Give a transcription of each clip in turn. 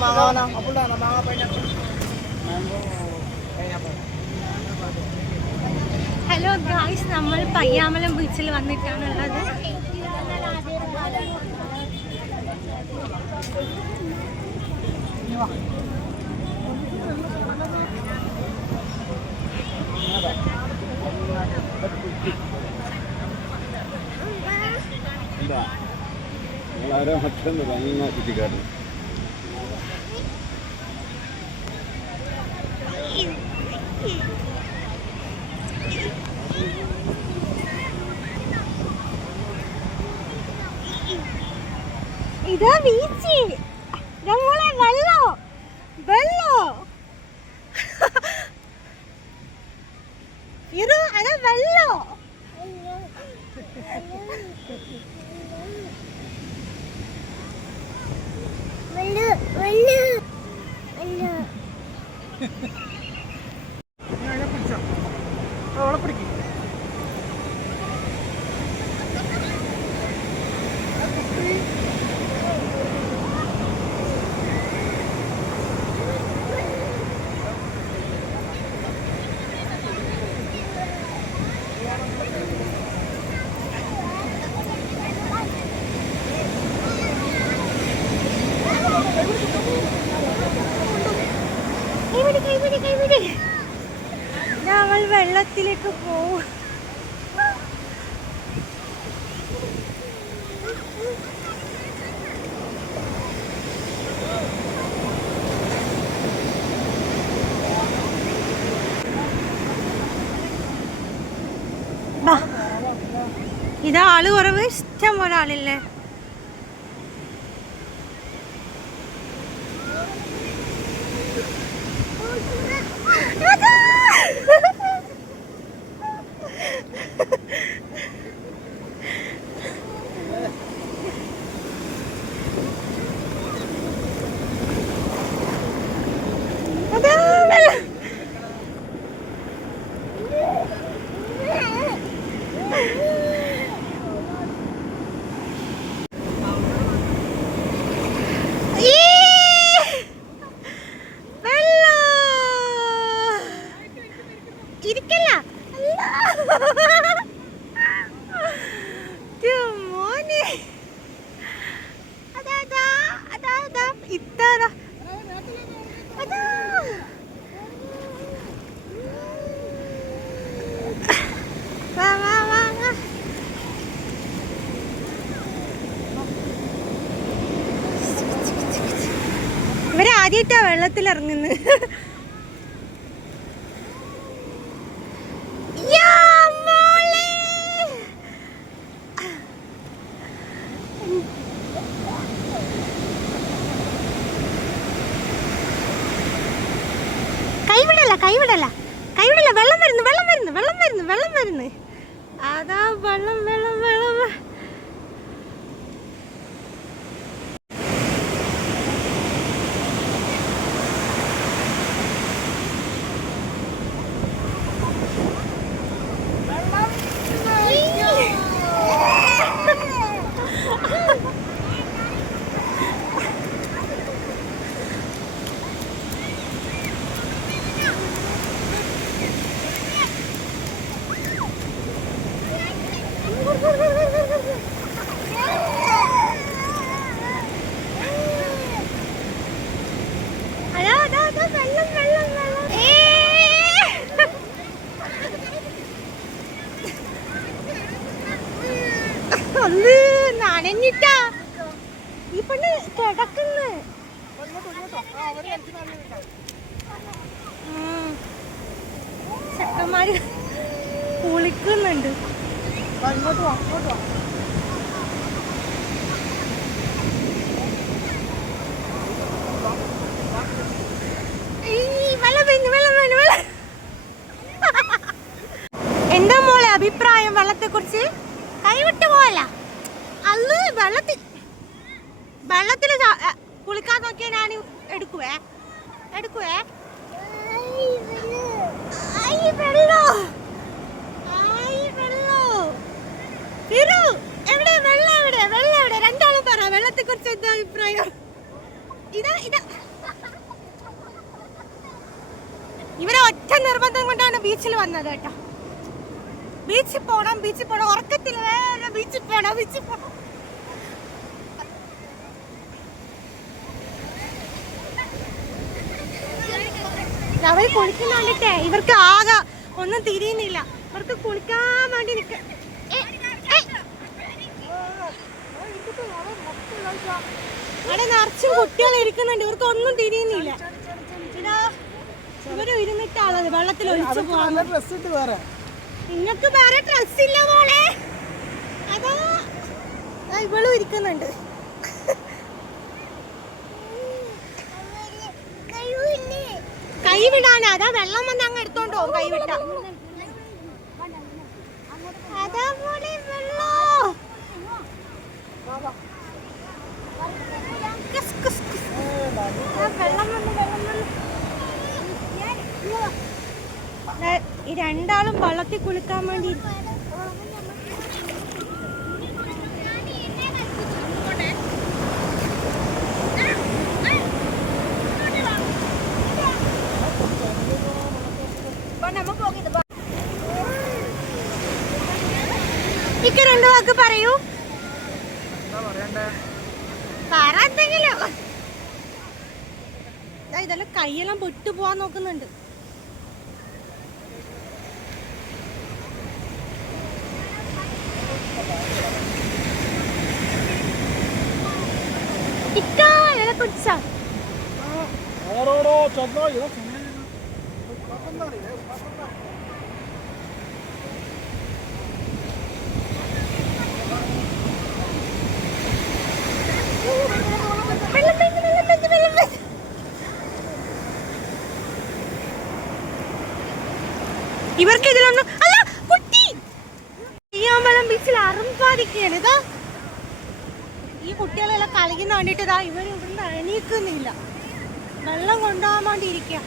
മാങ്ങ അപ്പുണ്ടാ മാങ്ങ pineapple mango pineapple hello guys നമ്മൾ പയ്യാമലം ബീച്ചിൽ വന്നിട്ടാണുള്ളത്. എന്താ? നിങ്ങളാരോ മറ്റൊന്ന് നന്നാ കുറ്റിക്കാരൻ ഇതാ ബീച്ച് നമ്മളെ വെള്ളോ? വെള്ളോ? ഇരു അതാ വെള്ളോ? അതിനെ പിടിച്ചോ. അവളെ പിടിക്കും. കൈവിട് കൈപിടി കൈപിടി ഞങ്ങൾ വെള്ളത്തിലേക്ക് പോവും. ഇതാ ആൾ കുറവ് ഇഷ്ടം പോലെ ആളില്ലേ അതാ വെള്ളം. ഈ! വെള്ളം. ഇരിക്കല്ല അല്ലാ. ഛെ, മോനെ അതാ അതാ അതാ അതാ ഇത്താതാ അതാ വാ വാ വാ വാ ഇവർ മോളെ. കൈവിടല്ല കൈവിടല്ല. കൈവിടല്ല വെള്ളം വരുന്നു വെള്ളം വരുന്നു വെള്ളം വരുന്നു വെള്ളം വരുന്നു. അതാ വെള്ളം വെ- അതാ അതാ അതാ വെള്ളം വെള്ളം വെള്ളം ഏ അന്ന് നനഞ്ഞിട്ടാ ഈ പെണ്ണ് കിടക്കുന്നു. ചെക്കന്മാര് കുളിക്കുന്നുണ്ട്. വാ എന്താ മോളെ അഭിപ്രായം വെള്ളത്തെ കുറിച്ച് കൈവിട്ടു പോവല്ല. വെള്ളത്തിൽ വെള്ളത്തിൽ കുളിക്കാൻ നോക്കിയാൽ ഞാൻ എടുക്കുവേ. എടുക്കുവേ. എന്താ അഭിപ്രായം? ഇതാ ഇതാ. ഇവരെ ഒറ്റ നിർബന്ധം കൊണ്ടാണ് ബീച്ചിൽ വന്നത് കേട്ടോ. ബീച്ചിൽ പോണം ബീച്ചിൽ പോണം. ഉറക്കത്തിൽ വേറെ ബീച്ചിൽ പോണം ബീച്ചിൽ പോണം. അവർ കുളിക്കുന്ന കണ്ടിട്ടേ ഇവർക്ക് ആകെ ഒന്നും തിരിയുന്നില്ല. ഇവർക്ക് കുളിക്കാൻ വേണ്ടി നിൽക്ക. അവിടെ നിറച്ചും കുട്ടികൾ ഇരിക്കുന്നുണ്ട്. ഇവർക്ക് ഒന്നും തിരിയുന്നില്ല. ഇവർ ഇരുന്നിട്ടാളത് വെള്ളത്തിൽ ഒഴിച്ചു പോകാൻ. നിങ്ങക്ക് വേറെ. ഡ്രസ് ഇല്ല മോളെ. അതാ. ഇവളും ഇരിക്കുന്നുണ്ട്. കൈ വിടാനാ അതാ വെള്ളം വന്ന് അങ്ങ് എടുത്തോണ്ട് പോകും കൈ വിട്ട അതാ മോളെ വെള്ളം. Kiss kiss kiss. ആ, വെള്ളം വന്ന് വെള്ളം വന്ന്. ദേ, ഈ രണ്ടാളും വള്ളത്തിൽ കുളിക്കാൻ വേണ്ടി പറ എന്തെങ്കിലും. ദാ ഇതെല്ലാം കൈയെല്ലാം പൊട്ടു പോവാൻ നോക്കുന്നുണ്ട്. കുടിച്ചാ ഓരോരോ ചെന്നോ ഇത് വെള്ളം വരുന്നു, വെള്ളം വരുന്നു, വെള്ളം വരുന്നു. ഇവർക്ക് ഇതിലൊന്നും അല്ല കുട്ടി. അയ്യാമ്പലം ബീച്ചിൽ അറുമ്പാതിക്കുകയാണ് ഇതാ. ഈ കുട്ടികളെല്ലാം കളിക്കുന്ന കണ്ടിട്ട് ഇതാ ഇവർ ഇവിടുന്ന് അണീക്കുന്നില്ല വെള്ളം കൊണ്ടുപോകാൻ വേണ്ടി ഇരിക്കുക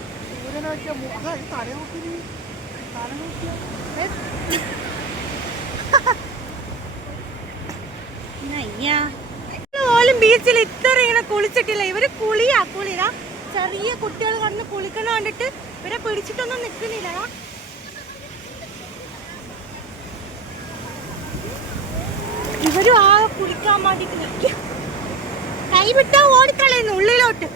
പോലും ബീച്ചിൽ ഇത്ര ഇങ്ങനെ കുളിച്ചിട്ടില്ല. ഇവർ കുളിയാ കുളിരാ. ചെറിയ കുട്ടികൾ കണ്ട് കുളിക്കണ കണ്ടിട്ട് ഇവരെ പിടിച്ചിട്ടൊന്നും നിക്കുന്നില്ല ഇവരും ആ കുളിക്കാൻ വേണ്ടിട്ട് നിൽക്കുക കൈവിട്ടാ ഓടിക്കളയുന്നു ഉള്ളിലോട്ട്.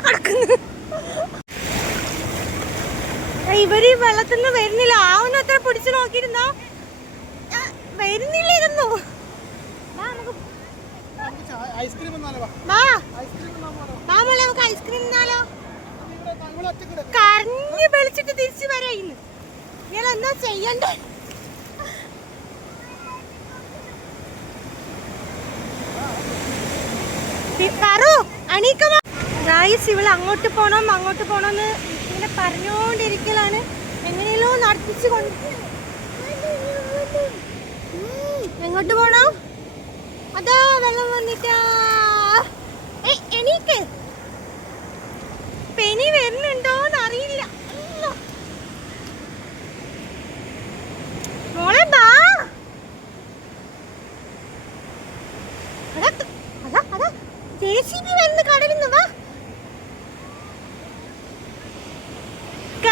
കിടക്കുന്നു. ഇവർ ഈ വെള്ളത്തിൽ നിന്ന് വരുന്നില്ല. ആവുന്ന അത്ര പിടിച്ചു നോക്കിയിരുന്നോ? വരുന്നില്ല ഇരുന്നു മാമോളെ നമുക്ക് ഐസ്ക്രീം വിളിച്ചിട്ട് തിരിച്ചു വരാം ഇന്ന് എന്താ ചെയ്യണ്ടേ? പറു അണീക്കമാ ഗായ്സ് ഇവൾ അങ്ങോട്ട് പോകണം അങ്ങോട്ട് പോകണമെന്ന് ഇങ്ങനെ പറഞ്ഞുകൊണ്ടിരിക്കലാണ് എങ്ങനെയല്ലോ നടത്തിച്ചു കൊണ്ട് എങ്ങോട്ട് പോണോ? അതാ വെള്ളം വന്നിട്ടാ. എണീക്ക് പെനി വരുന്നുണ്ടോന്ന് അറിയില്ല അയ്യോ. മോളെ ബാ അതാ അതാ അതാ ജെസിബി വരുന്ന കടലിൽ നിന്ന് വാ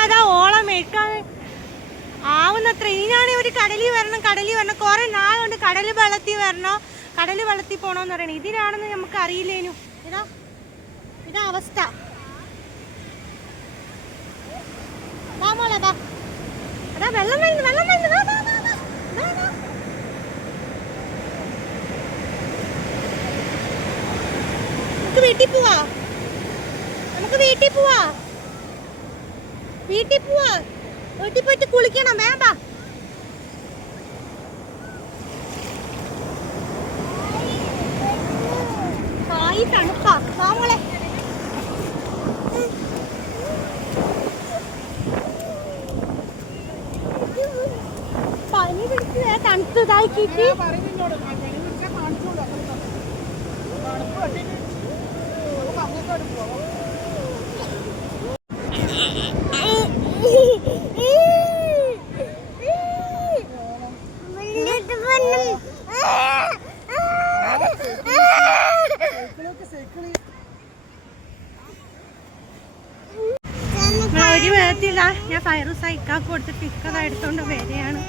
അതാ ഓളം മേക്കാൻ ആവുന്നത്ര ഇനിയാണ് ഒരു കടലിൽ വരണം കടലിൽ വരണം കുറെ നാളുകൊണ്ട് കടൽ വെള്ളത്തിൽ വരണോ? കടൽ വെള്ളത്തിൽ പോണോന്ന് പറയണേ. ഇതിനാണെന്ന് നമുക്ക് അറിയില്ലേനു ഇതാ ഇതാ അവസ്ഥ. വീട്ടിൽ പോവാ. നമുക്ക് വീട്ടിൽ പോവാ. വീട്ടിൽ പോവാ. വീട്ടിൽ പോയിട്ട് കുളിക്കണം. വേണ്ട കായി തണുപ്പാ വാ മോളെ പനി പിടിച്ച് തണുത്തതാക്കിട്ട് പറയുന്നോട് പനി പിടിച്ചാൽ കാണിച്ചോളൂ അത്ര തണുപ്പ് കണ്ടിട്ട് നമുക്ക് അങ്ങോട്ട് പോവാം സൈക്കിളൊക്കെ സൈക്കിൾ ഒരു വിധത്തില്ല ഞാൻ ഫൈറൂസ് അയക്കാക്ക് കൊടുത്തിട്ട് ഇക്കതായിട്ടുണ്ട് എടുത്തോണ്ട് വരികയാണ്.